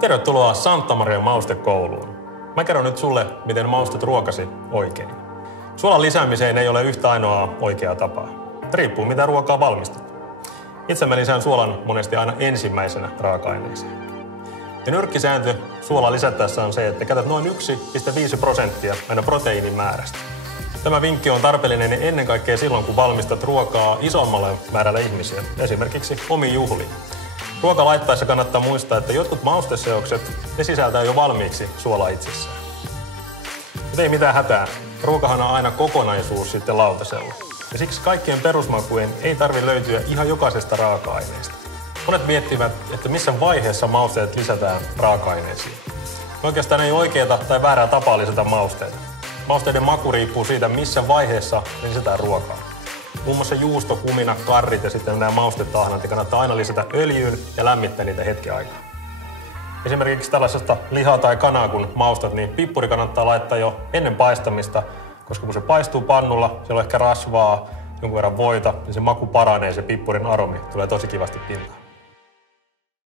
Tervetuloa Santa Maria maustekouluun. Mä kerron nyt sulle, miten maustat ruokasi oikein. Suolan lisäämiseen ei ole yhtä ainoaa oikeaa tapaa. Riippuu mitä ruokaa valmistat. Itse mä lisään suolan monesti aina ensimmäisenä raaka-aineeseen. Ja nyrkkisääntö suolaa lisättäessä on se, että käytät noin 1,5% aina proteiinin määrästä. Tämä vinkki on tarpeellinen ennen kaikkea silloin, kun valmistat ruokaa isommalle määrälle ihmisiä, esimerkiksi omiin juhliin. Ruoka laittaessa kannattaa muistaa, että jotkut mausteseokset ne sisältää jo valmiiksi suolaa itsessään. Mutta ei mitään hätää. Ruokahan on aina kokonaisuus sitten lautasella. Ja siksi kaikkien perusmakujen ei tarvitse löytyä ihan jokaisesta raaka-aineesta. Monet miettivät, että missä vaiheessa mausteet lisätään raaka-aineisiin. Oikeastaan ei oikeaa tai väärää tapaa lisätä mausteita. Mausteiden maku riippuu siitä, missä vaiheessa lisätään ruokaa. Muun muassa juusto, kumina, karrit ja sitten nämä maustetahnat kannattaa aina lisätä öljyyn ja lämmittää niitä hetken aikaa. Esimerkiksi tällaisesta lihaa tai kanaa kun maustat, niin pippuri kannattaa laittaa jo ennen paistamista, koska kun se paistuu pannulla, siellä on ehkä rasvaa, jonkun verran voita, niin se maku paranee ja se pippurin aromi tulee tosi kivasti pintaan.